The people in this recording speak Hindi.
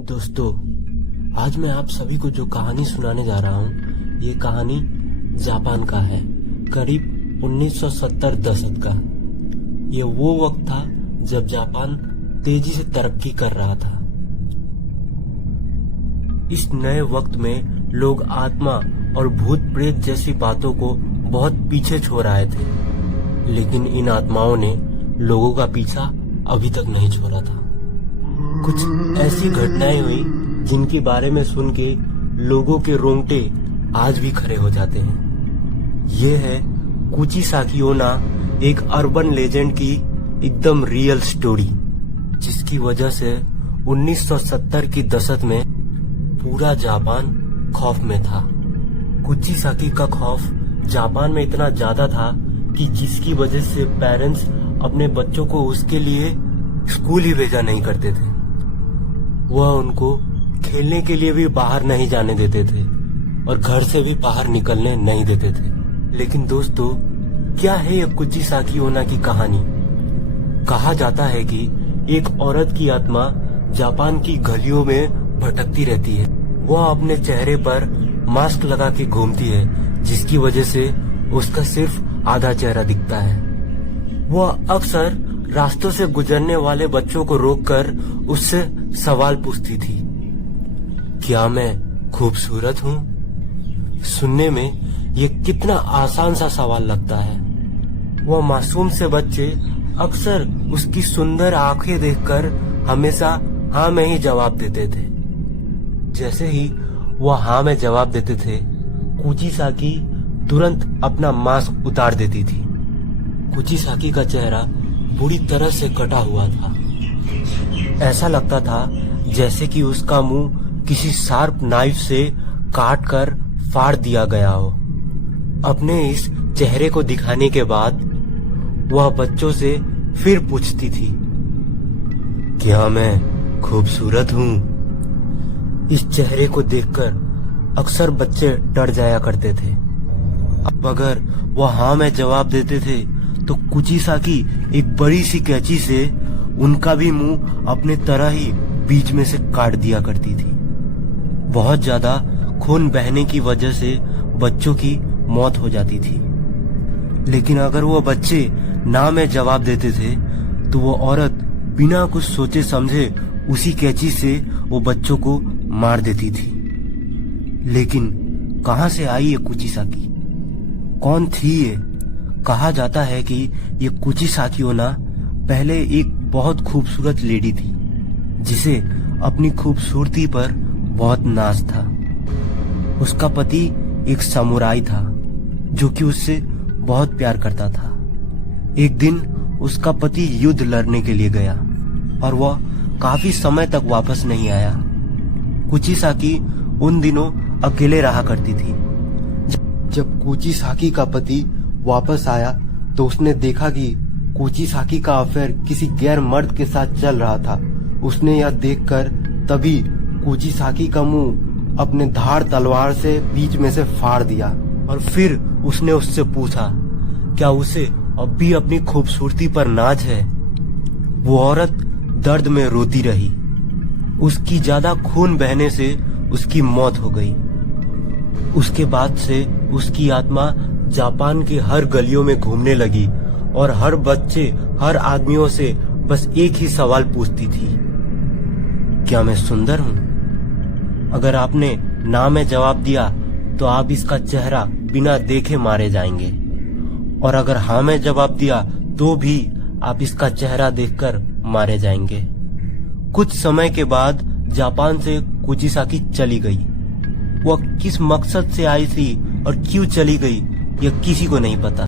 दोस्तों, आज मैं आप सभी को जो कहानी सुनाने जा रहा हूँ, ये कहानी जापान का है। करीब 1970 दशक का। ये वो वक्त था जब जापान तेजी से तरक्की कर रहा था। इस नए वक्त में लोग आत्मा और भूत प्रेत जैसी बातों को बहुत पीछे छोड़ आए थे, लेकिन इन आत्माओं ने लोगों का पीछा अभी तक नहीं छोड़ा था। कुछ ऐसी घटनाएं हुई जिनके बारे में सुन के लोगों के रोंगटे आज भी खड़े हो जाते हैं। ये है कुचिसाकी ओना, एक अर्बन लेजेंड की एकदम रियल स्टोरी, जिसकी वजह से 1970 की दशक में पूरा जापान खौफ में था। कुचिसाकी का खौफ जापान में इतना ज्यादा था कि जिसकी वजह से पेरेंट्स अपने बच्चों को उसके लिए स्कूल ही भेजा नहीं करते थे। वह उनको खेलने के लिए भी बाहर नहीं जाने देते थे और घर से भी बाहर निकलने नहीं देते थे। लेकिन दोस्तों, क्या है ये कुचिसाकी ओना की कहानी? कहा जाता है कि एक औरत की आत्मा जापान की गलियों में भटकती रहती है। वह अपने चेहरे पर मास्क लगा के घूमती है, जिसकी वजह से उसका सिर्फ आधा चेहरा दिखता है। वह अक्सर रास्तों से गुजरने वाले बच्चों को रोककर उससे सवाल पूछती थी, क्या मैं खूबसूरत हूँ? सुनने में ये कितना आसान सा सवाल लगता है। वह मासूम से बच्चे अक्सर उसकी सुंदर आंखें देखकर हमेशा हाँ में ही जवाब देते थे। जैसे ही वह हाँ में जवाब देते थे, कुचिसाकी तुरंत अपना मास्क उतार देती थी। कुचिसाकी का चेहरा बुरी तरह से कटा हुआ था। ऐसा लगता था जैसे कि उसका मुंह किसी शार्प नाइफ से काट कर फाड़ दिया गया हो। अपने इस चेहरे को दिखाने के बाद वह बच्चों से फिर पूछती थी, क्या मैं खूबसूरत हूँ? इस चेहरे को देखकर अक्सर बच्चे डर जाया करते थे। अब अगर वह हाँ में जवाब देते थे तो कुचिसाकी एक बड़ी सी कैंची से उनका भी मुंह अपने तरह ही बीच में से काट दिया करती थी। बहुत ज्यादा खून बहने की वजह से बच्चों की मौत हो जाती थी। लेकिन अगर वो बच्चे ना में जवाब देते थे तो वो औरत बिना कुछ सोचे समझे उसी कैंची से वो बच्चों को मार देती थी। लेकिन कहां से आई ये कुचिसाकी? कौन थी ये? कहा जाता है कि ये कुचिसाकी ओना पहले एक बहुत खूबसूरत लेडी थी, जिसे अपनी खूबसूरती पर बहुत नाज था। उसका पति एक समुराई था जो कि उससे बहुत प्यार करता था। एक दिन उसका पति युद्ध लड़ने के लिए गया और वह काफी समय तक वापस नहीं आया। कुचिसाकी उन दिनों अकेले रहा करती थी। जब कुचिसाकी का पति वापस आया तो उसने देखा कि कुचिसाकी का अफेयर किसी गैर मर्द के साथ चल रहा था। उसने यह देखकर तभी कुचिसाकी का मुंह अपने धार तलवार से बीच में से फाड़ दिया और फिर उसने उससे पूछा, क्या उसे अब भी अपनी खूबसूरती पर नाज है? वो औरत दर्द में रोती रही। उसकी ज्यादा खून बहने से उसकी मौत हो गई। उसके बाद से उसकी आत्मा जापान की हर गलियों में घूमने लगी और हर बच्चे, हर आदमियों से बस एक ही सवाल पूछती थी, क्या मैं सुंदर हूँ? अगर आपने ना में जवाब दिया तो आप इसका चेहरा बिना देखे मारे जाएंगे, और अगर हाँ में जवाब दिया तो भी आप इसका चेहरा देखकर मारे जाएंगे। कुछ समय के बाद जापान से कुचिसाकी चली गई। वह किस मकसद से आई थी और क्यों चली गई, यह किसी को नहीं पता।